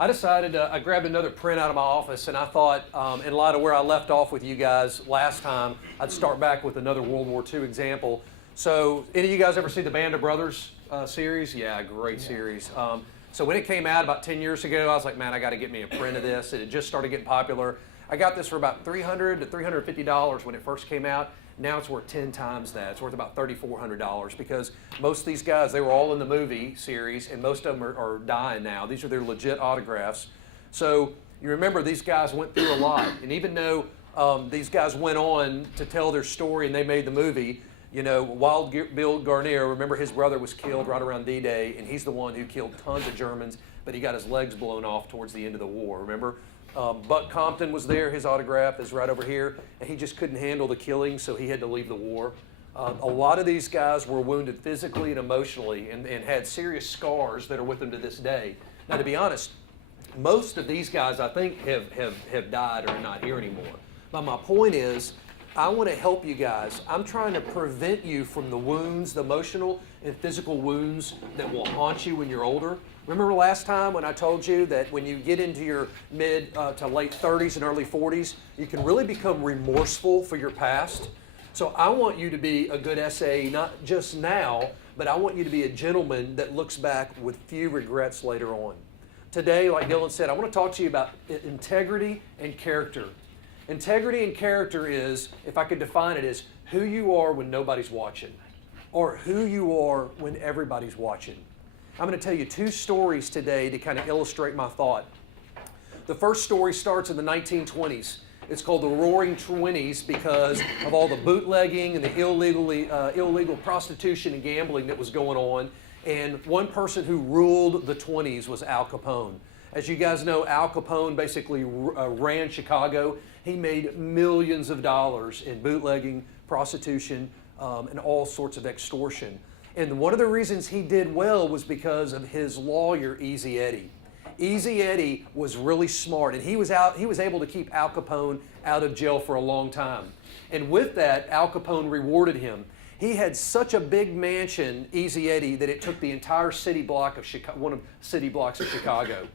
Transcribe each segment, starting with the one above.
I decided I grabbed another print out of my office, and I thought, in light of where I left off with you guys last time, I'd start back with another World War II example. So, any of you guys ever see the Band of Brothers series? Yeah, great series. So when it came out about 10 years ago, I was like, man, I got to get me a print of this. It had just started getting popular. I got this for about $300 to $350 when it first came out. Now it's worth 10 times that. It's worth about $3,400 because most of these guys, they were all in the movie series, and most of them are dying now. These are their legit autographs. So you remember these guys went through a lot. And even though these guys went on to tell their story and they made the movie, you know, Wild Bill Garnier, remember his brother was killed right around D-Day, and he's the one who killed tons of Germans, but he got his legs blown off towards the end of the war, remember? Buck Compton was there, his autograph is right over here, and he just couldn't handle the killing, so he had to leave the war. A lot of these guys were wounded physically and emotionally and had serious scars that are with them to this day. Now, to be honest, most of these guys, I think, have died or are not here anymore. But my point is, I want to help you guys. I'm trying to prevent you from the wounds, the emotional and physical wounds that will haunt you when you're older. Remember last time when I told you that when you get into your mid to late 30s and early 40s, you can really become remorseful for your past? So I want you to be a good SAE, not just now, but I want you to be a gentleman that looks back with few regrets later on. Today, like Dylan said, I want to talk to you about integrity and character. Integrity and character is, if I could define it, is who you are when nobody's watching, or who you are when everybody's watching. I'm going to tell you two stories today to kind of illustrate my thought. The first story starts in the 1920s. It's called the Roaring Twenties because of all the bootlegging and the illegal prostitution and gambling that was going on. And one person who ruled the 20s was Al Capone. As you guys know, Al Capone basically ran Chicago. He made millions of dollars in bootlegging, prostitution, and all sorts of extortion. And one of the reasons he did well was because of his lawyer, Easy Eddie. Easy Eddie was really smart, and he was able to keep Al Capone out of jail for a long time. And with that, Al Capone rewarded him. He had such a big mansion, Easy Eddie, that it took the entire city block of Chicago, one of the city blocks of Chicago.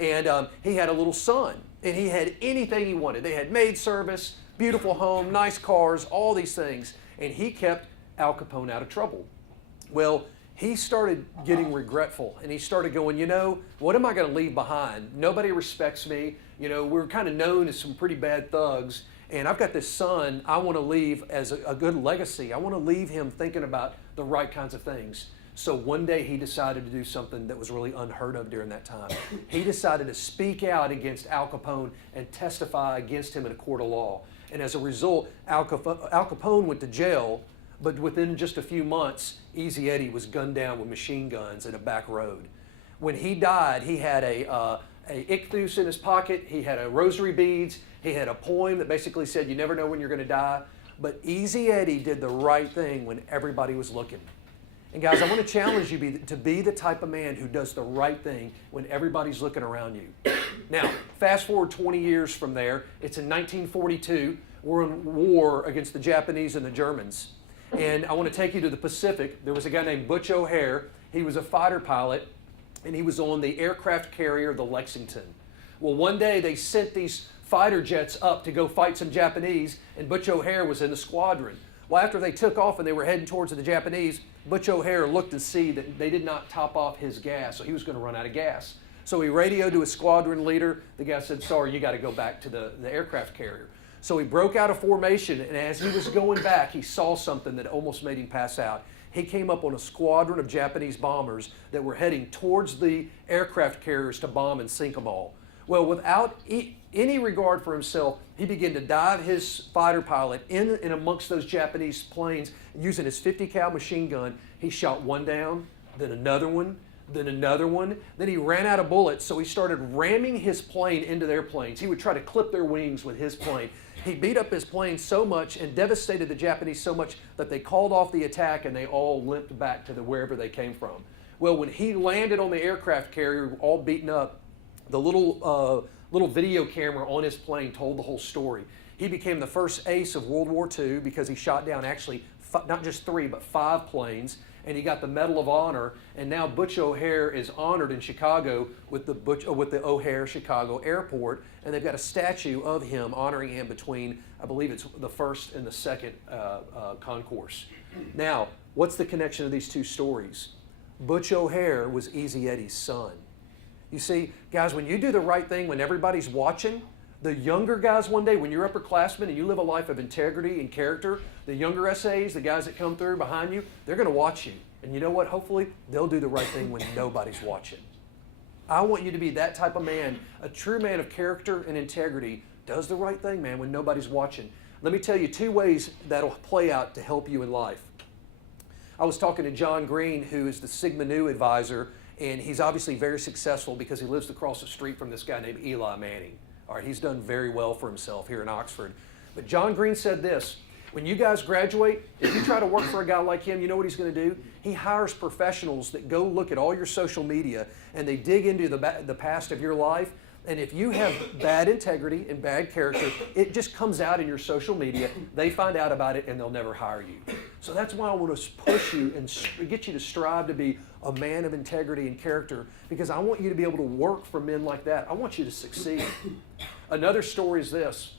And he had a little son, and he had anything he wanted. They had maid service, beautiful home, nice cars, all these things. And he kept Al Capone out of trouble. Well, he started getting regretful, and he started going, you know, what am I going to leave behind? Nobody respects me. You know, we're kind of known as some pretty bad thugs, and I've got this son I want to leave as a good legacy. I want to leave him thinking about the right kinds of things. So one day he decided to do something that was really unheard of during that time. He decided to speak out against Al Capone and testify against him in a court of law. And as a result, Al Capone went to jail, but within just a few months, Easy Eddie was gunned down with machine guns in a back road. When he died, he had a ichthus in his pocket, he had a rosary beads, he had a poem that basically said, you never know when you're going to die. But Easy Eddie did the right thing when everybody was looking. And guys, I want to challenge you to be the type of man who does the right thing when everybody's looking around you. Now, fast forward 20 years from there, it's in 1942. We're in war against the Japanese and the Germans. And I want to take you to the Pacific. There was a guy named Butch O'Hare. He was a fighter pilot, and he was on the aircraft carrier, the Lexington. Well, one day they sent these fighter jets up to go fight some Japanese, and Butch O'Hare was in the squadron. Well, after they took off and they were heading towards the Japanese, Butch O'Hare looked to see that they did not top off his gas, so he was going to run out of gas. So he radioed to his squadron leader. The guy said, sorry, you got to go back to the aircraft carrier. So he broke out of formation, and as he was going back, he saw something that almost made him pass out. He came up on a squadron of Japanese bombers that were heading towards the aircraft carriers to bomb and sink them all. Well, without any regard for himself, he began to dive his fighter pilot in and amongst those Japanese planes using his 50 cal machine gun. He shot one down, then another one, then another one. Then he ran out of bullets, so he started ramming his plane into their planes. He would try to clip their wings with his plane. He beat up his plane so much and devastated the Japanese so much that they called off the attack and they all limped back to wherever they came from. Well, when he landed on the aircraft carrier, all beaten up, the little video camera on his plane told the whole story. He became the first ace of World War II because he shot down actually not just 3, but 5 planes. and he got the Medal of Honor, and now Butch O'Hare is honored in Chicago with the O'Hare Chicago Airport, and they've got a statue of him honoring him between, I believe it's the first and the second concourse. Now, what's the connection of these two stories? Butch O'Hare was Easy Eddie's son. You see, guys, when you do the right thing, when everybody's watching, the younger guys one day, when you're upperclassmen and you live a life of integrity and character, the younger SAEs, the guys that come through behind you, they're going to watch you. And you know what? Hopefully, they'll do the right thing when nobody's watching. I want you to be that type of man, a true man of character and integrity, does the right thing, man, when nobody's watching. Let me tell you 2 ways that'll play out to help you in life. I was talking to John Green, who is the Sigma Nu advisor, and he's obviously very successful because he lives across the street from this guy named Eli Manning. All right, he's done very well for himself here in Oxford. But John Green said this: when you guys graduate, if you try to work for a guy like him, you know what he's going to do? He hires professionals that go look at all your social media and they dig into the past of your life. And if you have bad integrity and bad character, it just comes out in your social media. They find out about it and they'll never hire you. So that's why I want to push you and get you to strive to be a man of integrity and character, because I want you to be able to work for men like that. I want you to succeed. Another story is this.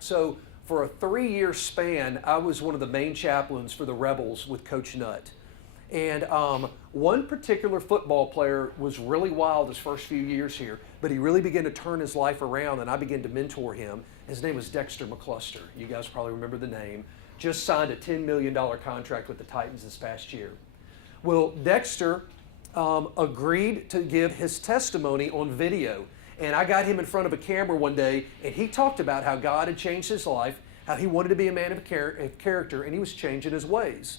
So for a 3-year span, I was one of the main chaplains for the Rebels with Coach Nutt. And one particular football player was really wild his first few years here, but he really began to turn his life around, and I began to mentor him. His name was Dexter McCluster. You guys probably remember the name. Just signed a $10 million contract with the Titans this past year. Well, Dexter agreed to give his testimony on video. And I got him in front of a camera one day, and he talked about how God had changed his life, how he wanted to be a man of character, and he was changing his ways.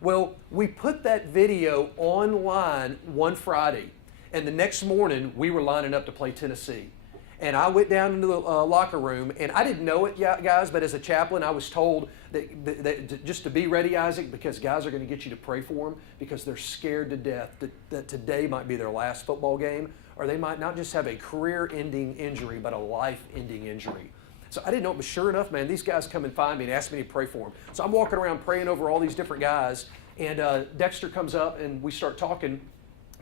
Well, we put that video online one Friday, and the next morning we were lining up to play Tennessee. And I went down into the locker room, and I didn't know it yet, guys, but as a chaplain, I was told that just to be ready, Isaac, because guys are going to get you to pray for them because they're scared to death that today might be their last football game, or they might not just have a career-ending injury, but a life-ending injury. So I didn't know it, but sure enough, man, these guys come and find me and ask me to pray for them. So I'm walking around praying over all these different guys, and Dexter comes up, and we start talking,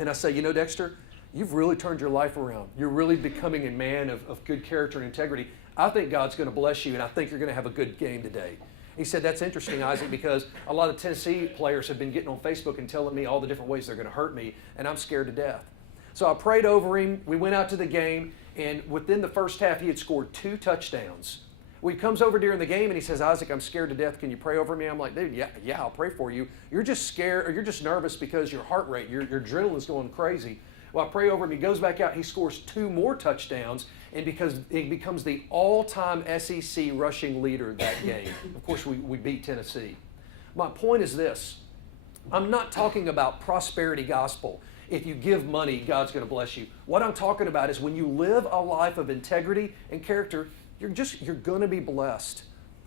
and I say, you know, Dexter, you've really turned your life around. You're really becoming a man of good character and integrity. I think God's going to bless you, and I think you're going to have a good game today. He said, that's interesting, Isaac, because a lot of Tennessee players have been getting on Facebook and telling me all the different ways they're going to hurt me, and I'm scared to death. So I prayed over him. We went out to the game, and within the first half, he had scored 2 touchdowns. Well, he comes over during the game, and he says, Isaac, I'm scared to death. Can you pray over me? I'm like, dude, yeah, I'll pray for you. You're just scared, or you're just nervous because your heart rate, your adrenaline's going crazy. Well, I pray over him. He goes back out. He scores 2 more touchdowns, and because he becomes the all-time SEC rushing leader that game. Of course, we beat Tennessee. My point is this. I'm not talking about prosperity gospel. If you give money, God's going to bless you. What I'm talking about is when you live a life of integrity and character, you're going to be blessed.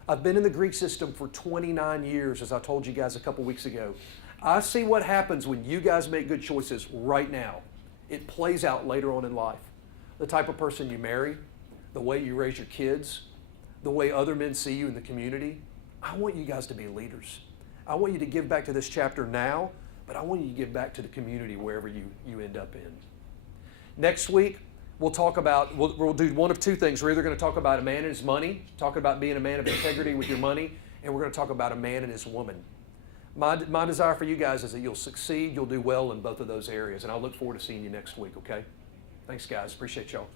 I've been in the Greek system for 29 years, as I told you guys a couple weeks ago. I see what happens when you guys make good choices right now. It plays out later on in life. The type of person you marry, the way you raise your kids, the way other men see you in the community. I want you guys to be leaders. I want you to give back to this chapter now, but I want you to give back to the community wherever you end up in. Next week, we'll do one of 2 things. We're either going to talk about a man and his money, talk about being a man of integrity with your money, and we're going to talk about a man and his woman. My desire for you guys is that you'll succeed, you'll do well in both of those areas, and I look forward to seeing you next week, okay? Thanks, guys. Appreciate y'all.